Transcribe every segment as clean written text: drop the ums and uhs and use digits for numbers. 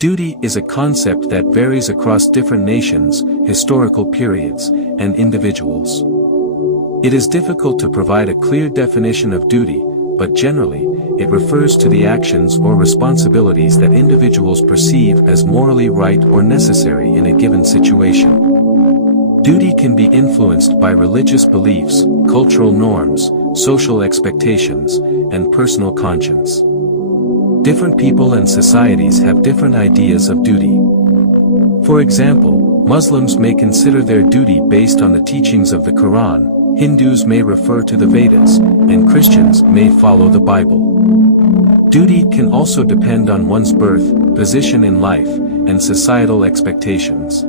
Duty is a concept that varies across different nations, historical periods, and individuals. It is difficult to provide a clear definition of duty, but generally, it refers to the actions or responsibilities that individuals perceive as morally right or necessary in a given situation. Duty can be influenced by religious beliefs, cultural norms, social expectations, and personal conscience. Different people and societies have different ideas of duty. For example, Muslims may consider their duty based on the teachings of the Quran, Hindus may refer to the Vedas, and Christians may follow the Bible. Duty can also depend on one's birth, position in life, and societal expectations.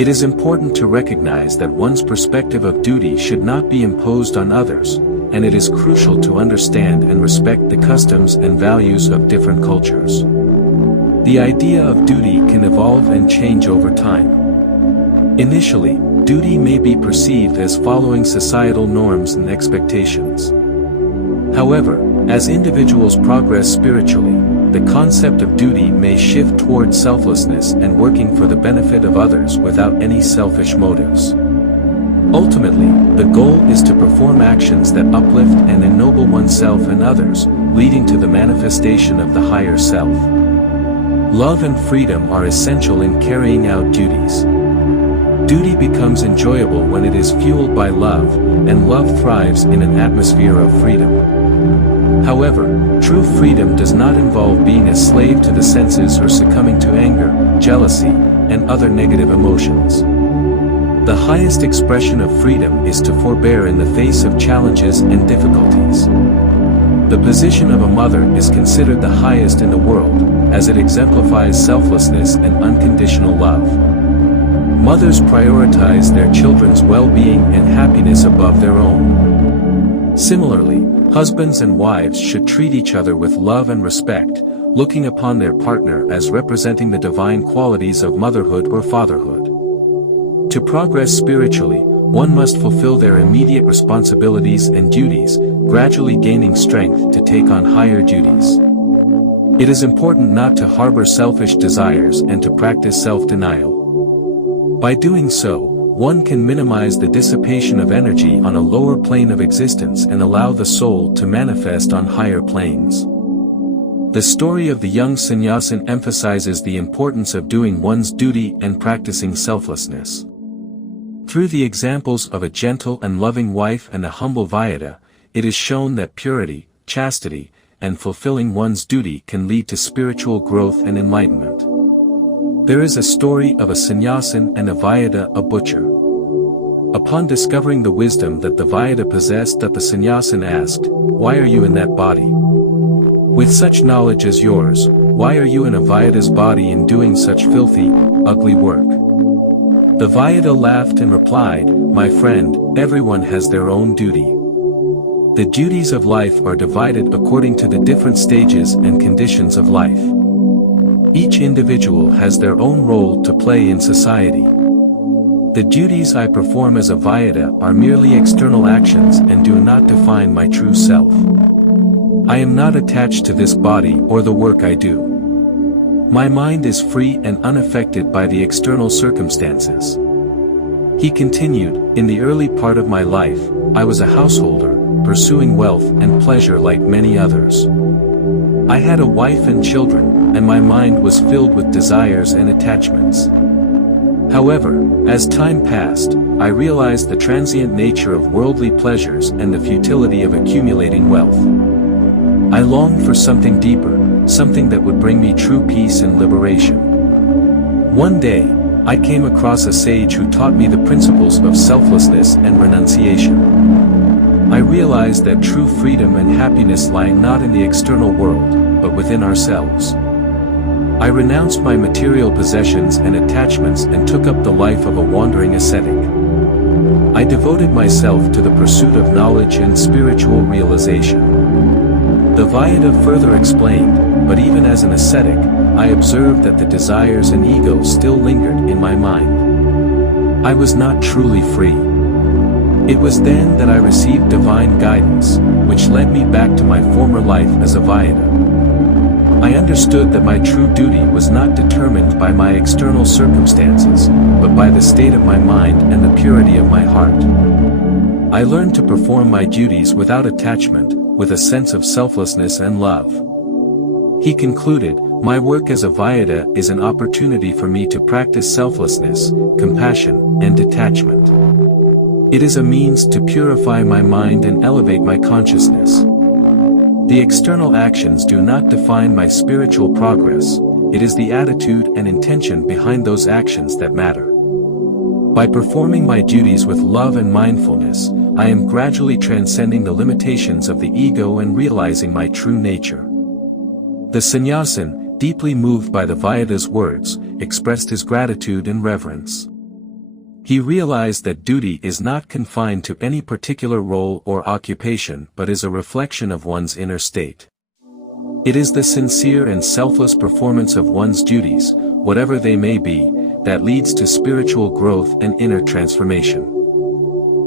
It is important to recognize that one's perspective of duty should not be imposed on others, and it is crucial to understand and respect the customs and values of different cultures. The idea of duty can evolve and change over time. Initially, duty may be perceived as following societal norms and expectations. However, as individuals progress spiritually, the concept of duty may shift toward selflessness and working for the benefit of others without any selfish motives. Ultimately, the goal is to perform actions that uplift and ennoble oneself and others, leading to the manifestation of the higher self. Love and freedom are essential in carrying out duties. Duty becomes enjoyable when it is fueled by love, and love thrives in an atmosphere of freedom. However, true freedom does not involve being a slave to the senses or succumbing to anger, jealousy, and other negative emotions. The highest expression of freedom is to forbear in the face of challenges and difficulties. The position of a mother is considered the highest in the world, as it exemplifies selflessness and unconditional love. Mothers prioritize their children's well-being and happiness above their own. Similarly, husbands and wives should treat each other with love and respect, looking upon their partner as representing the divine qualities of motherhood or fatherhood. To progress spiritually, one must fulfill their immediate responsibilities and duties, gradually gaining strength to take on higher duties. It is important not to harbor selfish desires and to practice self-denial. By doing so, one can minimize the dissipation of energy on a lower plane of existence and allow the soul to manifest on higher planes. The story of the young sannyasin emphasizes the importance of doing one's duty and practicing selflessness. Through the examples of a gentle and loving wife and a humble Vyata, it is shown that purity, chastity, and fulfilling one's duty can lead to spiritual growth and enlightenment. There is a story of a sannyasin and a Vyata, a butcher. Upon discovering the wisdom that the Vyata possessed, the sannyasin asked, "Why are you in that body? With such knowledge as yours, why are you in a Vyata's body and doing such filthy, ugly work?" The Vyata laughed and replied, "My friend, everyone has their own duty. The duties of life are divided according to the different stages and conditions of life. Each individual has their own role to play in society. The duties I perform as a Vyata are merely external actions and do not define my true self. I am not attached to this body or the work I do. My mind is free and unaffected by the external circumstances." He continued, "In the early part of my life, I was a householder, pursuing wealth and pleasure like many others. I had a wife and children, and my mind was filled with desires and attachments. However, as time passed, I realized the transient nature of worldly pleasures and the futility of accumulating wealth. I longed for something deeper, something that would bring me true peace and liberation. One day, I came across a sage who taught me the principles of selflessness and renunciation. I realized that true freedom and happiness lie not in the external world, but within ourselves. I renounced my material possessions and attachments and took up the life of a wandering ascetic. I devoted myself to the pursuit of knowledge and spiritual realization." The Vyata further explained, "But even as an ascetic, I observed that the desires and ego still lingered in my mind. I was not truly free. It was then that I received divine guidance, which led me back to my former life as a Vyata. I understood that my true duty was not determined by my external circumstances, but by the state of my mind and the purity of my heart. I learned to perform my duties without attachment, with a sense of selflessness and love. He concluded, my work as a Vyata is an opportunity for me to practice selflessness, compassion, and detachment. It is a means to purify my mind and elevate my consciousness. The external actions do not define my spiritual progress, it is the attitude and intention behind those actions that matter. By performing my duties with love and mindfulness, I am gradually transcending the limitations of the ego and realizing my true nature. The sannyasin, deeply moved by the Vyata's words, expressed his gratitude and reverence. He realized that duty is not confined to any particular role or occupation but is a reflection of one's inner state. It is the sincere and selfless performance of one's duties, whatever they may be, that leads to spiritual growth and inner transformation.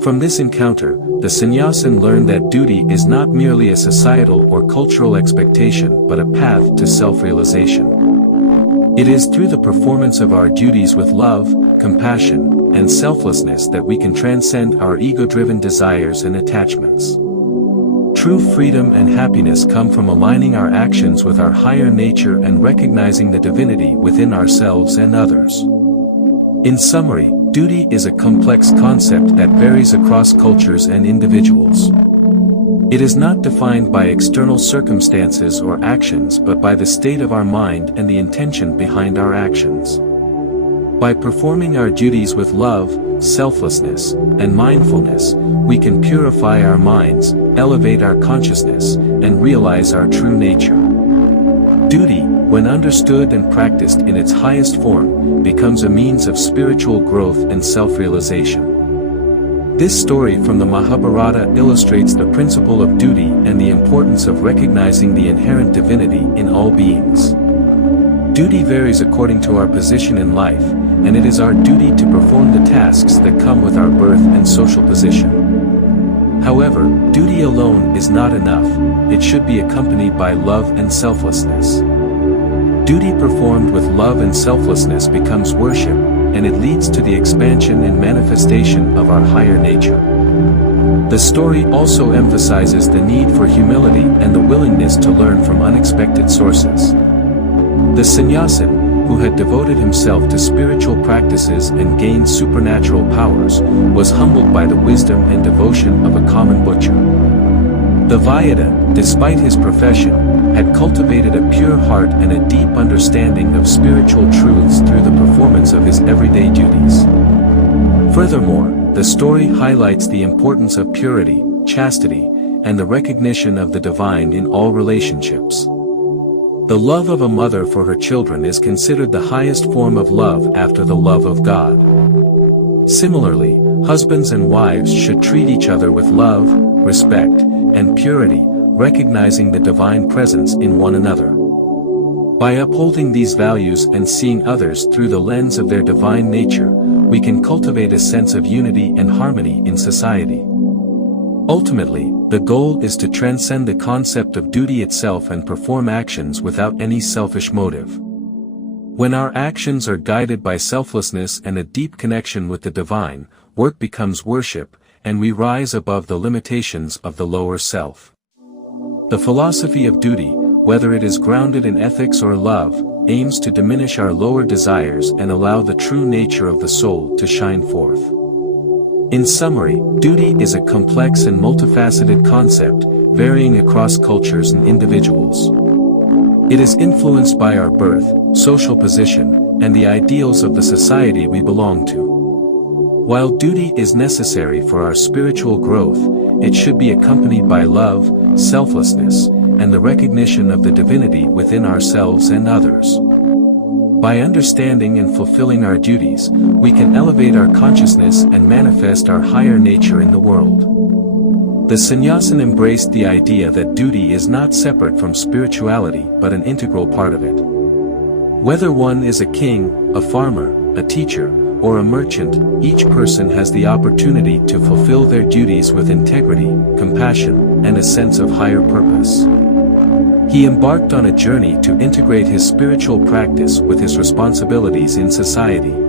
From this encounter, the sannyasin learned that duty is not merely a societal or cultural expectation but a path to self-realization. It is through the performance of our duties with love, compassion, and selflessness that we can transcend our ego-driven desires and attachments. True freedom and happiness come from aligning our actions with our higher nature and recognizing the divinity within ourselves and others. In summary, duty is a complex concept that varies across cultures and individuals. It is not defined by external circumstances or actions but by the state of our mind and the intention behind our actions. By performing our duties with love, selflessness, and mindfulness, we can purify our minds, elevate our consciousness, and realize our true nature. Duty, when understood and practiced in its highest form, becomes a means of spiritual growth and self-realization. This story from the Mahabharata illustrates the principle of duty and the importance of recognizing the inherent divinity in all beings. Duty varies according to our position in life, and it is our duty to perform the tasks that come with our birth and social position. However, duty alone is not enough, it should be accompanied by love and selflessness. Duty performed with love and selflessness becomes worship, and it leads to the expansion and manifestation of our higher nature. The story also emphasizes the need for humility and the willingness to learn from unexpected sources. The sannyasin, who had devoted himself to spiritual practices and gained supernatural powers, was humbled by the wisdom and devotion of a common butcher. The Vyata, despite his profession, had cultivated a pure heart and a deep understanding of spiritual truths through the performance of his everyday duties. Furthermore, the story highlights the importance of purity, chastity, and the recognition of the divine in all relationships. The love of a mother for her children is considered the highest form of love after the love of God. Similarly, husbands and wives should treat each other with love, respect, and purity, recognizing the divine presence in one another. By upholding these values and seeing others through the lens of their divine nature, we can cultivate a sense of unity and harmony in society. Ultimately, the goal is to transcend the concept of duty itself and perform actions without any selfish motive. When our actions are guided by selflessness and a deep connection with the divine, work becomes worship, and we rise above the limitations of the lower self. The philosophy of duty, whether it is grounded in ethics or love, aims to diminish our lower desires and allow the true nature of the soul to shine forth. In summary, duty is a complex and multifaceted concept, varying across cultures and individuals. It is influenced by our birth, social position, and the ideals of the society we belong to. While duty is necessary for our spiritual growth, it should be accompanied by love, selflessness, and the recognition of the divinity within ourselves and others. By understanding and fulfilling our duties, we can elevate our consciousness and manifest our higher nature in the world. The sannyasin embraced the idea that duty is not separate from spirituality but an integral part of it. Whether one is a king, a farmer, a teacher, or a merchant, each person has the opportunity to fulfill their duties with integrity, compassion, and a sense of higher purpose. He embarked on a journey to integrate his spiritual practice with his responsibilities in society.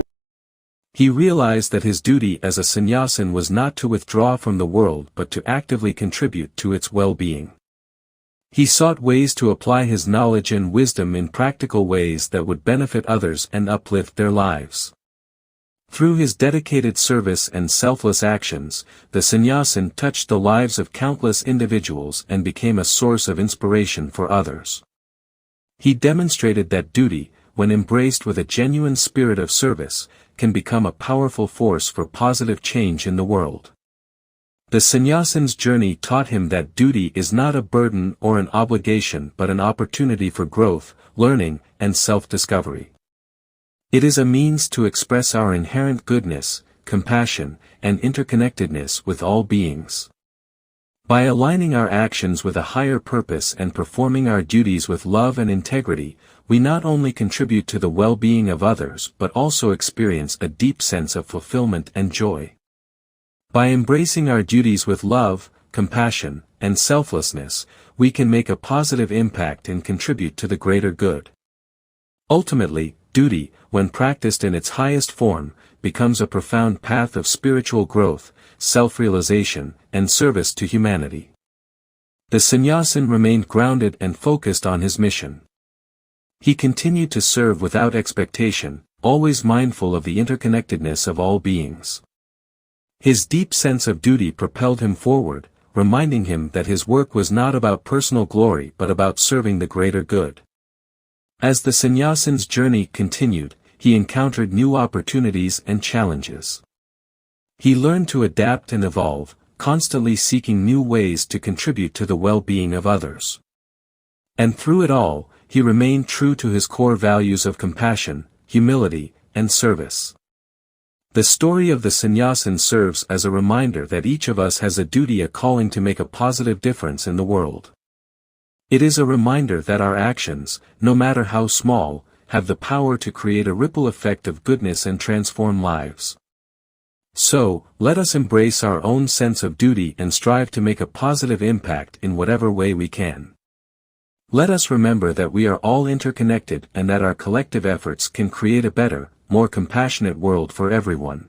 He realized that his duty as a sannyasin was not to withdraw from the world but to actively contribute to its well-being. He sought ways to apply his knowledge and wisdom in practical ways that would benefit others and uplift their lives. Through his dedicated service and selfless actions, the sannyasin touched the lives of countless individuals and became a source of inspiration for others. He demonstrated that duty, when embraced with a genuine spirit of service, can become a powerful force for positive change in the world. The sannyasin's journey taught him that duty is not a burden or an obligation but an opportunity for growth, learning, and self-discovery. It is a means to express our inherent goodness, compassion, and interconnectedness with all beings. By aligning our actions with a higher purpose and performing our duties with love and integrity, we not only contribute to the well-being of others but also experience a deep sense of fulfillment and joy. By embracing our duties with love, compassion, and selflessness, we can make a positive impact and contribute to the greater good. Ultimately, duty, when practiced in its highest form, becomes a profound path of spiritual growth, self-realization, and service to humanity. The sannyasin remained grounded and focused on his mission. He continued to serve without expectation, always mindful of the interconnectedness of all beings. His deep sense of duty propelled him forward, reminding him that his work was not about personal glory but about serving the greater good. As the sannyasin's journey continued, he encountered new opportunities and challenges. He learned to adapt and evolve, constantly seeking new ways to contribute to the well-being of others. And through it all, he remained true to his core values of compassion, humility, and service. The story of the sannyasin serves as a reminder that each of us has a duty, a calling to make a positive difference in the world. It is a reminder that our actions, no matter how small, have the power to create a ripple effect of goodness and transform lives. So, let us embrace our own sense of duty and strive to make a positive impact in whatever way we can. Let us remember that we are all interconnected and that our collective efforts can create a better, more compassionate world for everyone.